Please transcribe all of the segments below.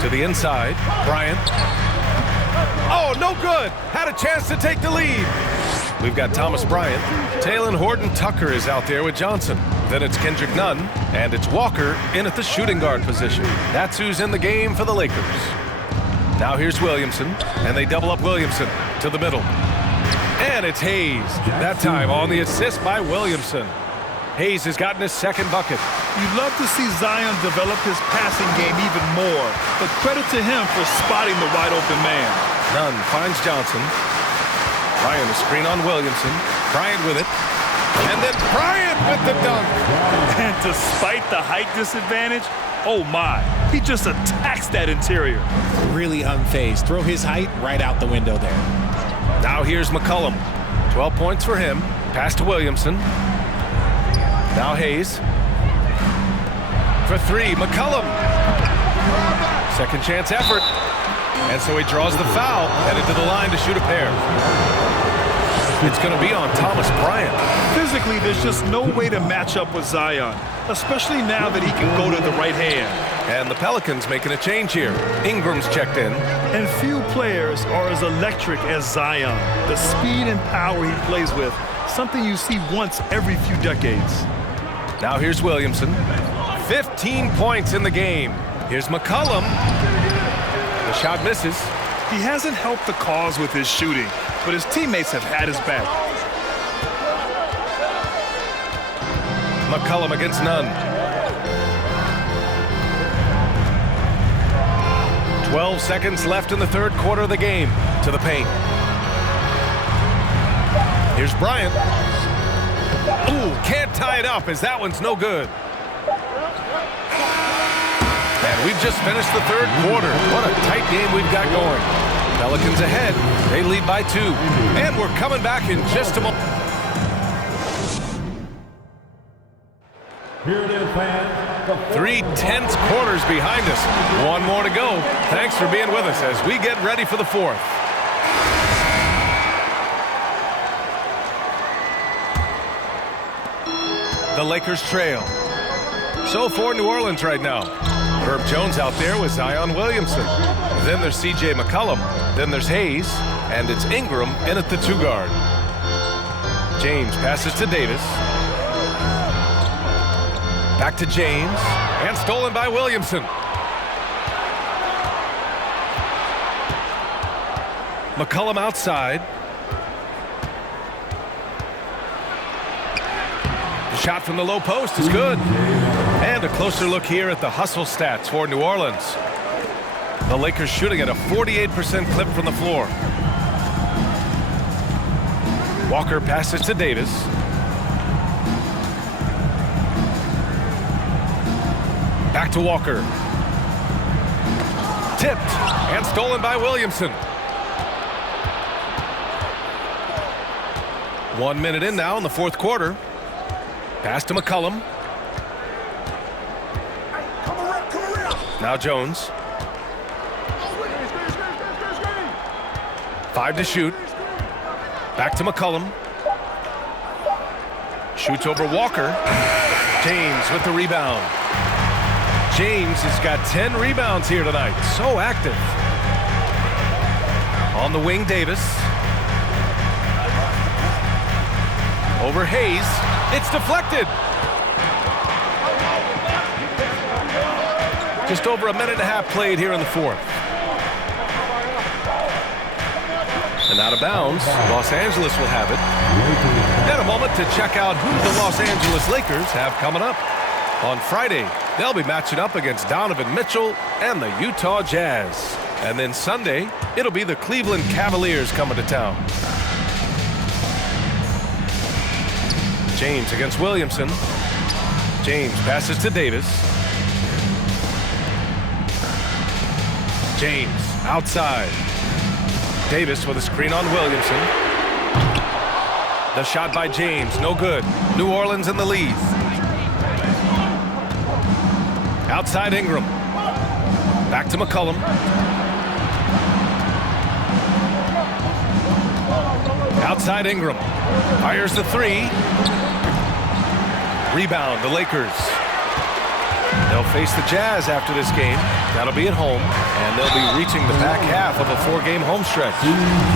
To the inside, Bryant. Oh, no good. Had a chance to take the lead. We've got Thomas Bryant. Taylor Horton-Tucker is out there with Johnson. Then it's Kendrick Nunn, and it's Walker in at the shooting guard position. That's who's in the game for the Lakers. Now here's Williamson, and they double up Williamson to the middle. And it's Hayes, that time on the assist by Williamson. Hayes has gotten his second bucket. You'd love to see Zion develop his passing game even more, but credit to him for spotting the wide-open man. Nunn finds Johnson. Bryant a screen on Williamson. Bryant with it. And then Bryant with the dunk. And despite the height disadvantage, oh my, he just attacks that interior. Really unfazed. Throw his height right out the window there. Now here's McCollum. 12 points for him. Pass to Williamson. Now Hayes. For three, McCollum. Second chance effort. And so he draws the foul, headed to the line to shoot a pair. It's going to be on Thomas Bryant. Physically, there's just no way to match up with Zion, especially now that he can go to the right hand. And the Pelicans making a change here. Ingram's checked in. And few players are as electric as Zion. The speed and power he plays with, something you see once every few decades. Now here's Williamson. 15 points in the game. Here's McCollum. The shot misses. He hasn't helped the cause with his shooting, but his teammates have had his back. McCollum against Nunn. 12 seconds left in the third quarter of the game. To the paint. Here's Bryant. Ooh, can't tie it up as that one's no good. And we've just finished the third quarter. What a tight game we've got going. Pelicans ahead. They lead by 2. And we're coming back in just a moment. Here it is, fans. 3 tense quarters behind us. One more to go. Thanks for being with us as we get ready for the fourth. The Lakers trail. So for New Orleans right now. Herb Jones out there with Zion Williamson. Then there's C.J. McCollum. Then there's Hayes. And it's Ingram in at the 2 guard. James passes to Davis. Back to James. And stolen by Williamson. McCollum outside. The shot from the low post is good. And a closer look here at the hustle stats for New Orleans. The Lakers shooting at a 48% clip from the floor. Walker passes to Davis. Back to Walker. Tipped and stolen by Williamson. 1 minute in now in the fourth quarter. Pass to McCollum. Now Jones. 5 to shoot. Back to McCollum. Shoots over Walker. James with the rebound. James has got 10 rebounds here tonight. So active. On the wing, Davis. Over Hayes. It's deflected. Just over a minute and a half played here in the fourth. And out of bounds, Los Angeles will have it. In a moment to check out who the Los Angeles Lakers have coming up. On Friday, they'll be matching up against Donovan Mitchell and the Utah Jazz. And then Sunday, it'll be the Cleveland Cavaliers coming to town. James against Williamson. James passes to Davis. James outside. Davis with a screen on Williamson. The shot by James, no good. New Orleans in the lead. Outside Ingram. Back to McCollum. Outside Ingram. Fires the 3. Rebound, the Lakers. They'll face the Jazz after this game. That'll be at home, and they'll be reaching the back half of a 4-game home stretch.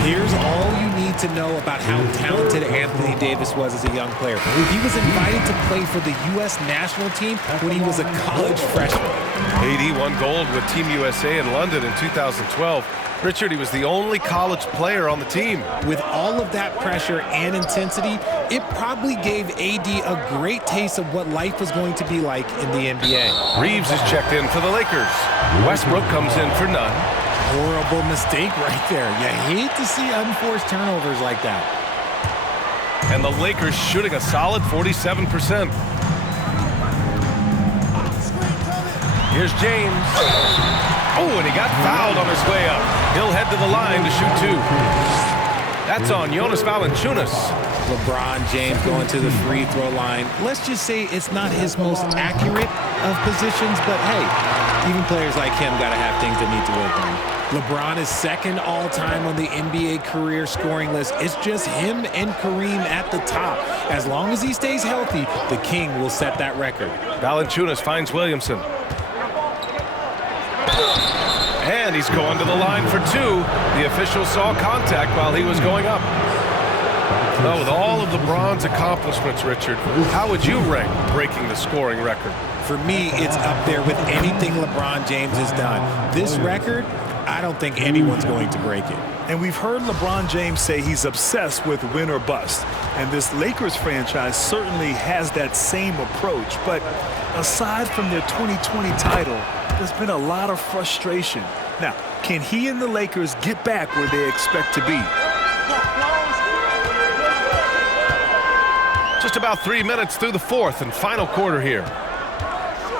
Here's all you need to know about how talented Anthony Davis was as a young player. He was invited to play for the U.S. national team when he was a college freshman. AD won gold with Team USA in London in 2012. Richard, he was the only college player on the team. With all of that pressure and intensity, it probably gave AD a great taste of what life was going to be like in the NBA. Reeves is checked in for the Lakers. Westbrook comes in for none. Horrible mistake right there. You hate to see unforced turnovers like that. And the Lakers shooting a solid 47%. Here's James. Oh, and he got fouled on his way up. He'll head to the line to shoot 2. That's on Jonas Valanciunas. LeBron James going to the free throw line. Let's just say it's not his most accurate of positions, but hey, even players like him got to have things that need to work on. LeBron is second all-time on the NBA career scoring list. It's just him and Kareem at the top. As long as he stays healthy, the King will set that record. Valanciunas finds Williamson. And he's going to the line for 2. The official saw contact while he was going up. Now, with all of LeBron's accomplishments, Richard, how would you rank breaking the scoring record? For me, it's up there with anything LeBron James has done. This record, I don't think anyone's going to break it. And we've heard LeBron James say he's obsessed with win or bust. And this Lakers franchise certainly has that same approach. But aside from their 2020 title, there's been a lot of frustration. Now, can he and the Lakers get back where they expect to be? Just about 3 minutes through the 4th and final quarter here.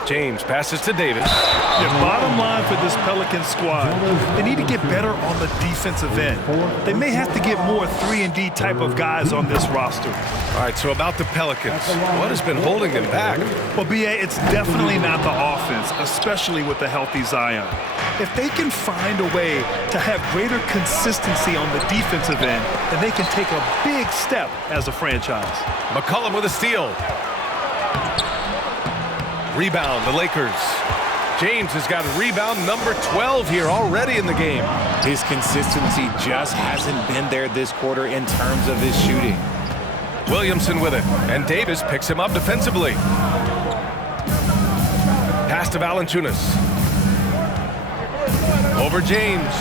James passes to Davis. The bottom line for this Pelicans squad, they need to get better on the defensive end. They may have to get more 3-and-D type of guys on this roster. All right, so about the Pelicans, what has been holding them back? Well, B.A., it's definitely not the offense, especially with the healthy Zion. If they can find a way to have greater consistency on the defensive end, then they can take a big step as a franchise. McCollum with a steal. Rebound, the Lakers. James has got rebound number 12 here already in the game. His consistency just hasn't been there this quarter in terms of his shooting. Williamson with it, and Davis picks him up defensively. Pass to Valanciunas. Over James.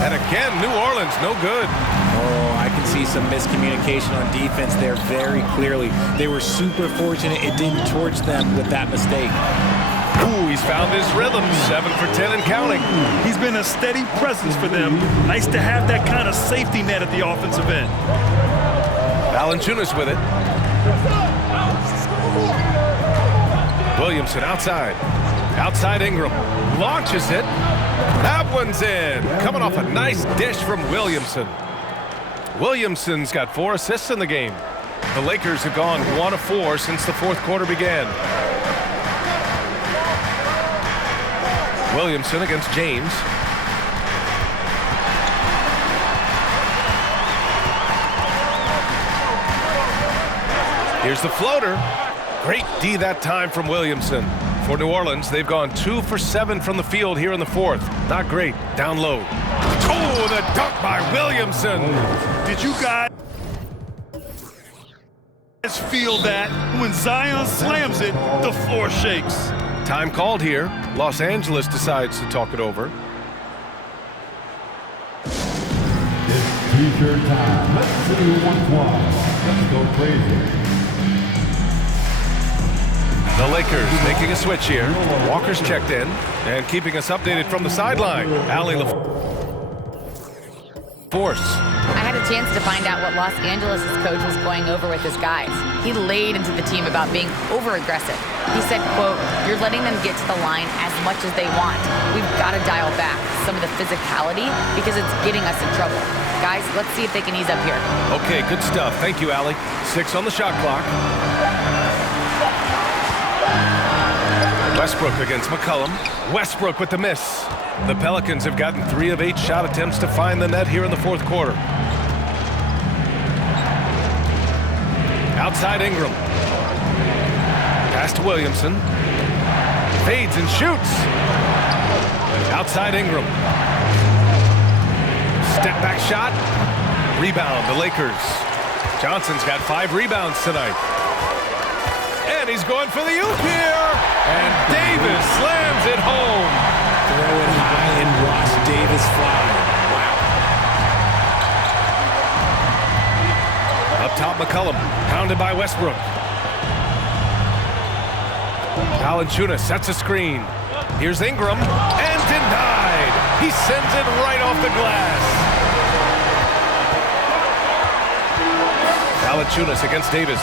And again, New Orleans, no good. Oh, I can see some miscommunication on defense there very clearly. They were super fortunate it didn't torch them with that mistake. Ooh, he's found his rhythm, 7 for 10 and counting. He's been a steady presence for them. Nice to have that kind of safety net at the offensive end. Valanciunas with it. Williamson outside. Outside Ingram. Launches it. That one's in. Coming off a nice dish from Williamson. Williamson's got 4 assists in the game. The Lakers have gone 1 of 4 since the 4th quarter began. Williamson against James. Here's the floater. Great D that time from Williamson. For New Orleans, they've gone 2 for 7 from the field here in the 4th. Not great. Down low. Oh, the dunk by Williamson. Did you guys feel that when Zion slams it, the floor shakes? Time called here. Los Angeles decides to talk it over. It's T-shirt time. Let's see who wants one. Let's go crazy. The Lakers making a switch here. Walker's checked in and keeping us updated from the sideline. Allie Force. I had a chance to find out what Los Angeles' coach was going over with his guys. He laid into the team about being over-aggressive. He said, quote, "You're letting them get to the line as much as they want. We've got to dial back some of the physicality because it's getting us in trouble. Guys, let's see if they can ease up here." Okay, good stuff. Thank you, Allie. 6 on the shot clock. Westbrook against McCollum. Westbrook with the miss. The Pelicans have gotten 3 of 8 shot attempts to find the net here in the 4th quarter. Outside Ingram. Pass to Williamson. Fades and shoots. Outside Ingram. Step back shot. Rebound, the Lakers. Johnson's got 5 rebounds tonight. And he's going for the oop here. And Davis slams it home. Throw it high and watch Davis fly. Wow. Up top, McCollum. Pounded by Westbrook. Valanciunas sets a screen. Here's Ingram. And denied. He sends it right off the glass. Valanciunas against Davis.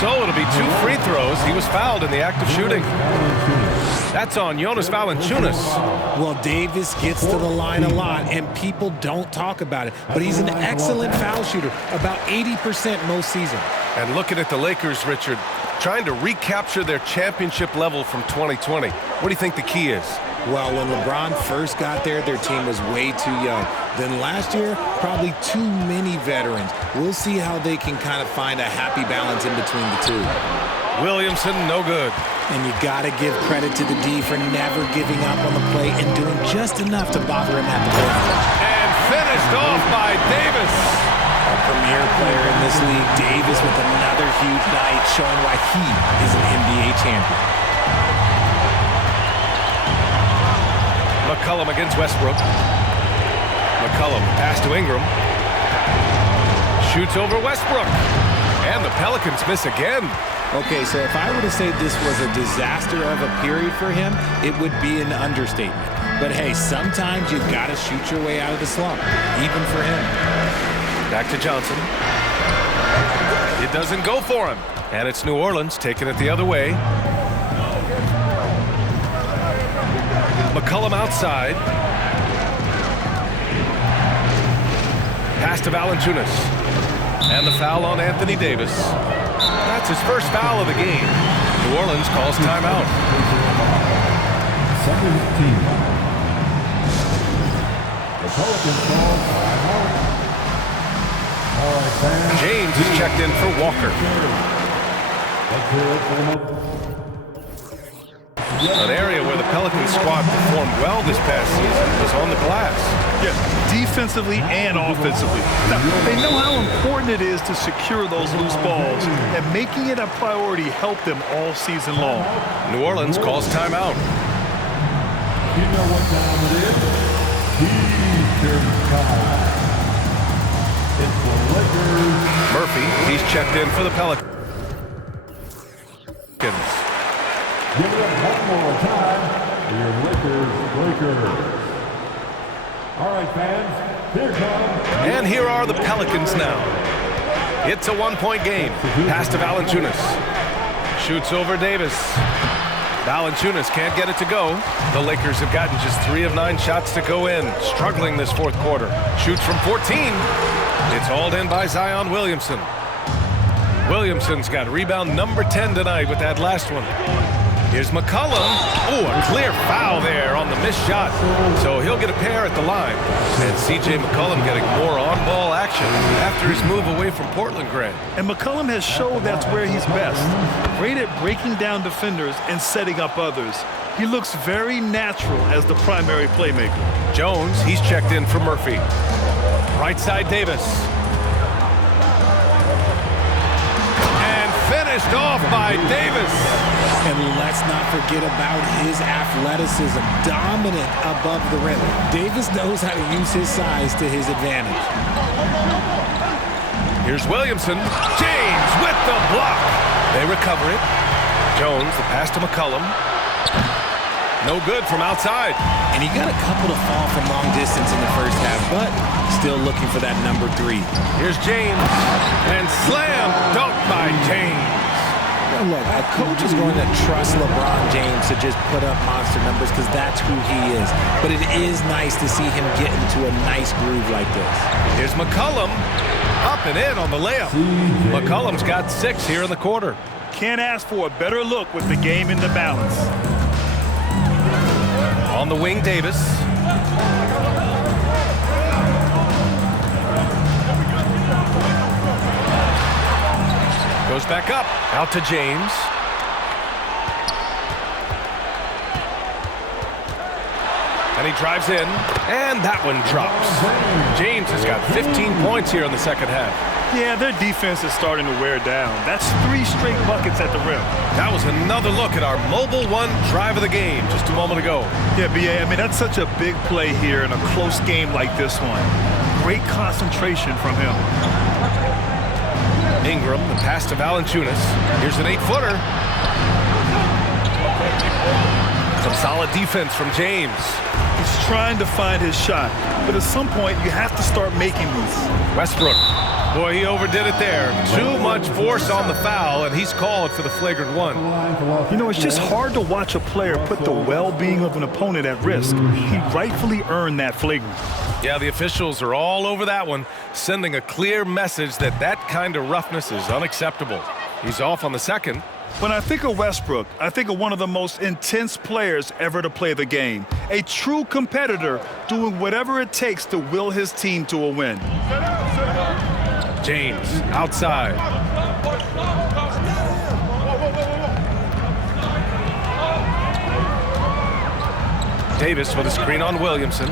So it'll be 2 free throws. He was fouled in the act of shooting. That's on Jonas Valanciunas. Well, Davis gets to the line a lot, and people don't talk about it. But he's an excellent foul shooter, about 80% most season. And looking at the Lakers, Richard, trying to recapture their championship level from 2020. What do you think the key is? Well, when LeBron first got there, their team was way too young. Then last year, probably too many veterans. We'll see how they can kind of find a happy balance in between the two. Williamson, no good. And you got to give credit to the D for never giving up on the play and doing just enough to bother him at the rim. And finished off by Davis. A premier player in this league, Davis with another huge night, showing why he is an NBA champion. McCollum against Westbrook. McCollum pass to Ingram. Shoots over Westbrook. And the Pelicans miss again. Okay, so if I were to say this was a disaster of a period for him, it would be an understatement. But hey, sometimes you've got to shoot your way out of the slump, even for him. Back to Johnson. It doesn't go for him. And it's New Orleans taking it the other way. McCollum outside. Pass to Valanciunas. And the foul on Anthony Davis. That's his first foul of the game. New Orleans calls timeout. Second team. The Pelicans call timeout. All right, fans. James is checked in for Walker. Let's hear it for him. An area where the Pelicans squad performed well this past season was on the glass. Yeah, defensively and offensively. Now, they know how important it is to secure those loose balls, and making it a priority helped them all season long. New Orleans calls timeout. You know what time it is? Eastern time. It's the Lakers. Murphy, he's checked in for the Pelicans. Give it up one more time for your Lakers. All right, fans, here comes. And here are the Pelicans now. It's a 1-point game. Pass to Valanciunas. Shoots over Davis. Valanciunas can't get it to go. The Lakers have gotten just 3 of 9 shots to go in. Struggling this fourth quarter. Shoots from 14. It's hauled in by Zion Williamson. Williamson's got rebound number 10 tonight with that last one. Here's McCollum. Oh, a clear foul there on the missed shot. So he'll get a pair at the line. And C.J. McCollum getting more on-ball action after his move away from Portland, Greg. And McCollum has shown that's where he's best. Great at breaking down defenders and setting up others. He looks very natural as the primary playmaker. Jones, he's checked in for Murphy. Right side Davis. And finished off by Davis. And let's not forget about his athleticism, dominant above the rim. Davis knows how to use his size to his advantage. Here's Williamson. James with the block. They recover it. Jones, the pass to McCollum. No good from outside. And he got a couple to fall from long distance in the first half, but still looking for that number 3. Here's James. And slam dunk by James. Look, a coach is going to trust LeBron James to just put up monster numbers because that's who he is. But it is nice to see him get into a nice groove like this. Here's McCollum. Up and in on the layup. McCollum's got 6 here in the quarter. Can't ask for a better look with the game in the balance. On the wing, Davis. Goes back up. Out to James. And he drives in, and that one drops. James has got 15 points here in the second half. Yeah, their defense is starting to wear down. That's 3 straight buckets at the rim. That was another look at our Mobile One drive of the game just a moment ago. Yeah, B.A., I mean, that's such a big play here in a close game like this one. Great concentration from him. Ingram, the pass to Valanciunas. Here's an 8-footer. Some solid defense from James. He's trying to find his shot, but at some point you have to start making these. Westbrook. Boy, he overdid it there. Too much force on the foul, and he's called for the flagrant one. You know, it's just hard to watch a player put the well-being of an opponent at risk. He rightfully earned that flagrant. Yeah, the officials are all over that one, sending a clear message that that kind of roughness is unacceptable. He's off on the second. When I think of Westbrook, I think of one of the most intense players ever to play the game. A true competitor doing whatever it takes to will his team to a win. James, outside. Davis with a screen on Williamson.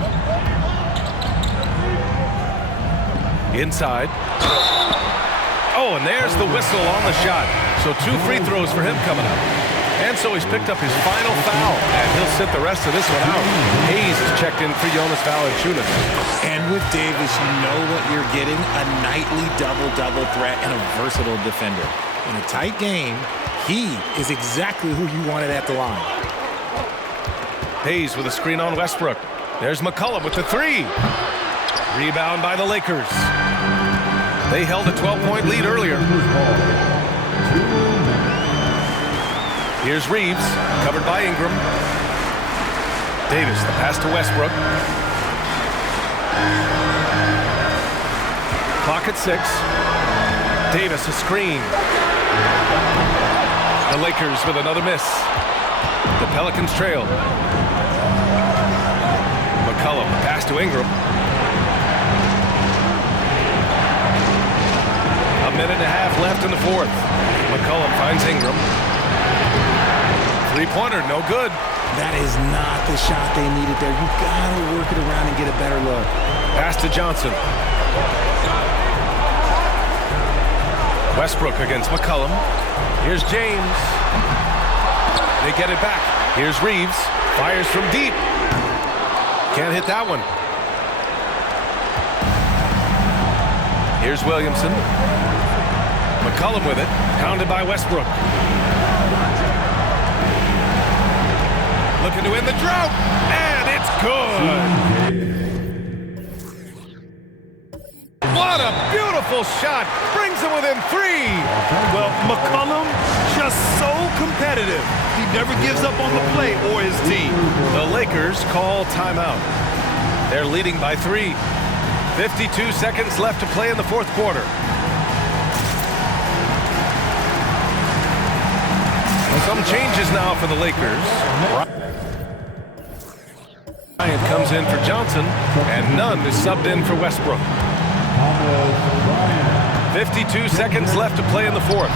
Inside. Oh, and there's the whistle on the shot. So 2 free throws for him coming up. And so he's picked up his final foul, and he'll sit the rest of this one out. Hayes is checked in for Jonas Valanciunas. And with Davis, you know what you're getting, a nightly double-double threat and a versatile defender. In a tight game, he is exactly who you wanted at the line. Hayes with a screen on Westbrook. There's McCollum with the 3. Rebound by the Lakers. They held a 12-point lead earlier. Here's Reeves, covered by Ingram. Davis, the pass to Westbrook. Clock at 6. Davis, a screen. The Lakers with another miss. The Pelicans trail. McCollum, pass to Ingram. A minute and a half left in the fourth. McCollum finds Ingram. Three-pointer, no good. That is not the shot they needed there. You gotta work it around and get a better look. Pass to Johnson. Westbrook against McCollum. Here's James. They get it back. Here's Reeves. Fires from deep. Can't hit that one. Here's Williamson. McCollum with it. Pounded by Westbrook. Looking to win the drought, and it's good. What a beautiful shot. Brings him within 3. Well, McCollum just so competitive. He never gives up on the play or his team. The Lakers call timeout. They're leading by 3. 52 seconds left to play in the fourth quarter. Some changes now for the Lakers. Bryant comes in for Johnson, and Nunn is subbed in for Westbrook. 52 seconds left to play in the fourth.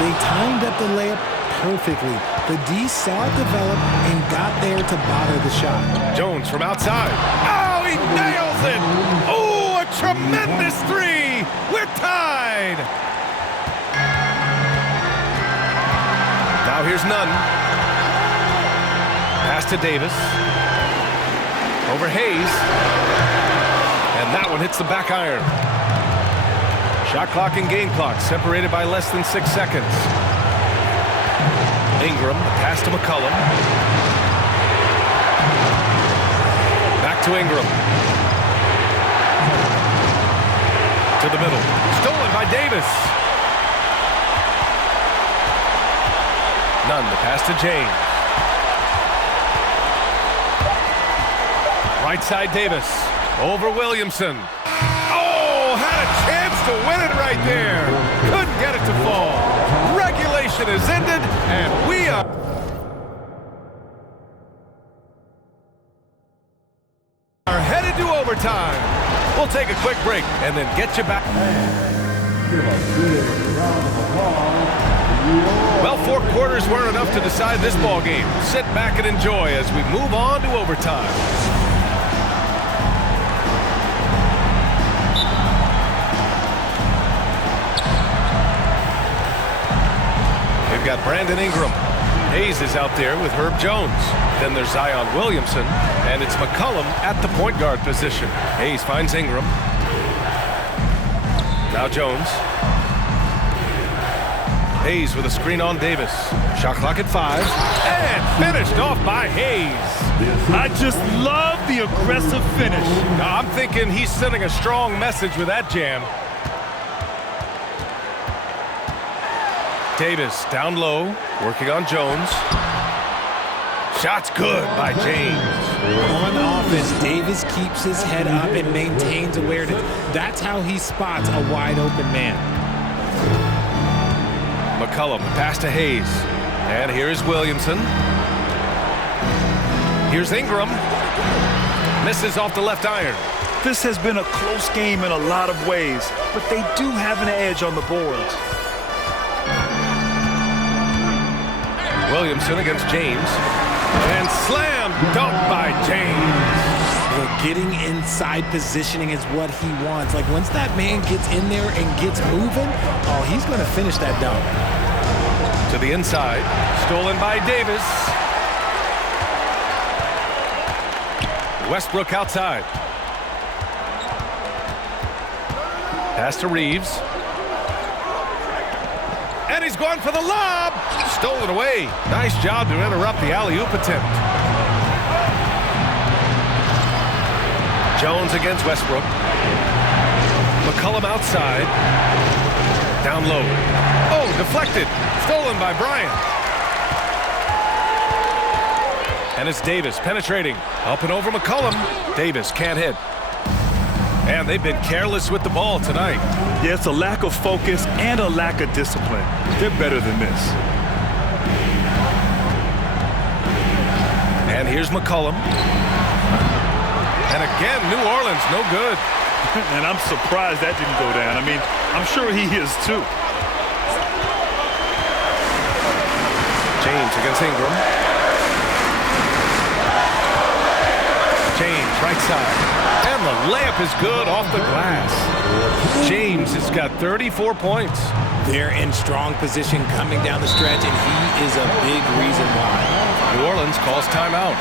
They timed up the layup perfectly. The D saw it develop and got there to bother the shot. Jones from outside. Oh, he nails it! Oh, a tremendous 3! We're tied! Now here's Nunn. Pass to Davis. Over Hayes. And that one hits the back iron. Shot clock and game clock separated by less than 6 seconds. Ingram, the pass to McCollum. Back to Ingram. To the middle. Stolen by Davis. Nunn, the pass to James. Right side Davis. Over Williamson. Oh, had a chance to win it right there. Couldn't get it to fall. Regulation is ended, and we are headed to overtime. We'll take a quick break and then get you back. Give a big round of applause to your Well, 4 quarters weren't enough to decide this ball game. Sit back and enjoy as we move on to overtime. We've got Brandon Ingram. Hayes is out there with Herb Jones. Then there's Zion Williamson, and it's McCollum at the point guard position. Hayes finds Ingram. Now Jones. Hayes with a screen on Davis. Shot clock at 5. And finished off by Hayes. I just love the aggressive finish. Now, I'm thinking he's sending a strong message with that jam. Davis down low, working on Jones. Shot's good by James. On offense, Davis keeps his head up and maintains awareness. That's how he spots a wide open man. McCollum, pass to Hayes. And here's Williamson. Here's Ingram. Misses off the left iron. This has been a close game in a lot of ways, but they do have an edge on the boards. Williamson against James. And slam dunk by James. Look, getting inside positioning is what he wants. Like, once that man gets in there and gets moving, oh, he's going to finish that dunk. To the inside. Stolen by Davis. Westbrook outside. Pass to Reeves. And he's going for the lob. Stolen away. Nice job to interrupt the alley-oop attempt. Jones against Westbrook. McCollum outside. Down low. Oh, deflected. Stolen by Bryant. And it's Davis penetrating. Up and over McCollum. Davis can't hit. And they've been careless with the ball tonight. Yeah, it's a lack of focus and a lack of discipline. They're better than this. And here's McCollum. And again, New Orleans, no good. And I'm surprised that didn't go down. I mean, I'm sure he is too. James against Ingram. James, right side. And the layup is good off the glass. James has got 34 points. They're in strong position coming down the stretch, and he is a big reason why. New Orleans calls timeout.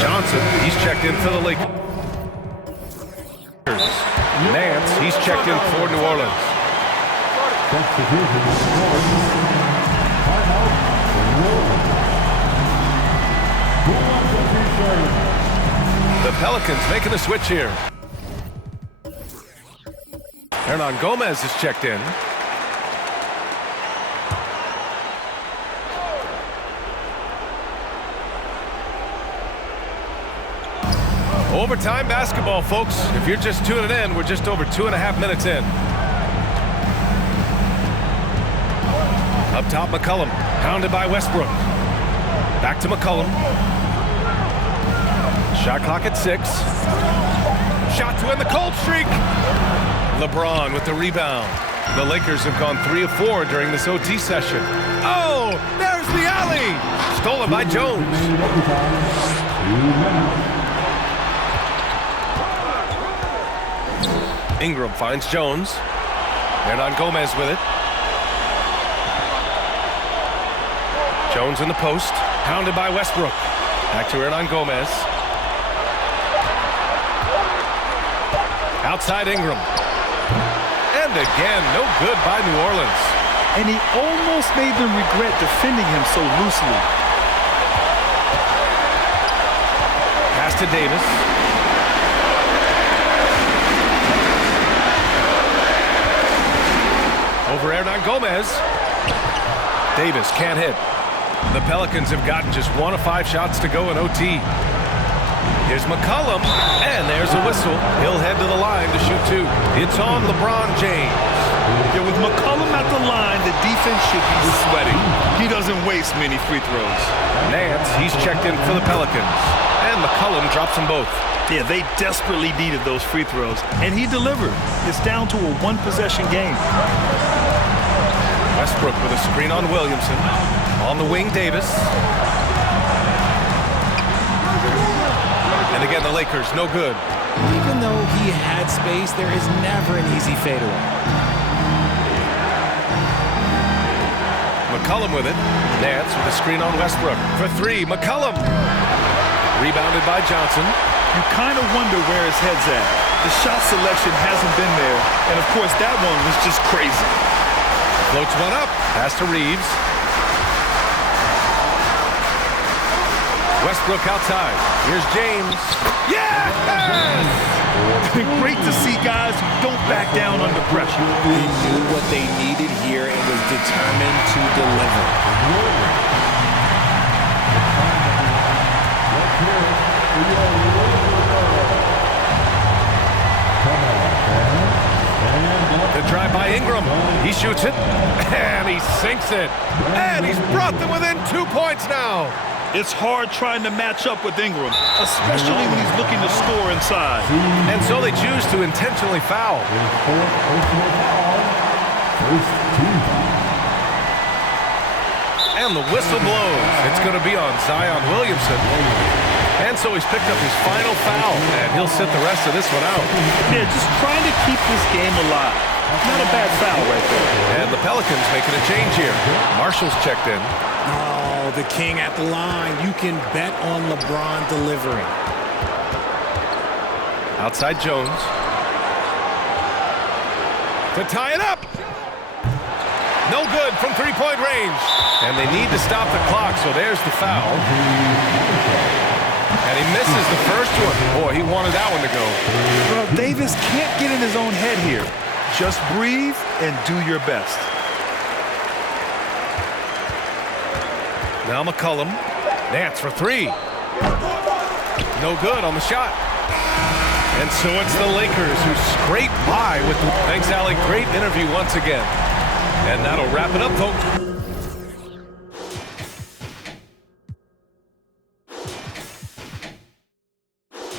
Johnson, he's checked in for the Lakers. Nance, he's checked in for New Orleans. The Pelicans making a switch here. Hernan Gomez is checked in. Overtime basketball, folks. If you're just tuning in, we're just over 2.5 minutes in. Up top, McCollum, pounded by Westbrook. Back to McCollum. Shot clock at 6. Shot to end the cold streak. LeBron with the rebound. The Lakers have gone 3 of 4 during this OT session. Oh, there's the alley. Stolen by Jones. Ingram finds Jones. Hernan Gomez with it. Jones in the post. Pounded by Westbrook. Back to Hernan Gomez. Outside Ingram. And again, no good by New Orleans. And he almost made them regret defending him so loosely. Pass to Davis. Over Hernan Gomez. Davis can't hit. The Pelicans have gotten just 1 of 5 shots to go in OT. Here's McCollum, and there's a whistle. He'll head to the line to shoot 2. It's on LeBron James. Yeah, with McCollum at the line, the defense should be sweating. He doesn't waste many free throws. Nance, he's checked in for the Pelicans. And McCollum drops them both. Yeah, they desperately needed those free throws, and he delivered. It's down to a 1-possession game. Westbrook with a screen on Williamson. On the wing, Davis. And again, the Lakers, no good. Even though he had space, there is never an easy fadeaway. McCollum with it. Nance with a screen on Westbrook. For three, McCollum. Rebounded by Johnson. You kind of wonder where his head's at. The shot selection hasn't been there. And, of course, that one was just crazy. Floats one up. Pass to Reeves. Westbrook outside. Here's James. Yes! Great to see guys who don't back down under pressure. He knew what they needed here and was determined to deliver. The drive by Ingram. He shoots it, and he sinks it. And he's brought them within 2 points now. It's hard trying to match up with Ingram, especially when he's looking to score inside. And so they choose to intentionally foul. And the whistle blows. It's going to be on Zion Williamson. And so he's picked up his final foul, and he'll sit the rest of this one out. Yeah, just trying to keep this game alive. Not a bad foul right there. And the Pelicans making a change here. Marshall's checked in. Oh, the king at the line. You can bet on LeBron delivering. Outside Jones. To tie it up. No good from three-point range. And they need to stop the clock, so there's the foul. And he misses the first one. Boy, he wanted that one to go. Well, Davis can't get in his own head here. Just breathe and do your best. Now McCollum. Nance for three. No good on the shot. And so it's the Lakers who scrape by with the... Thanks, Allie. Great interview once again. And that'll wrap it up, folks.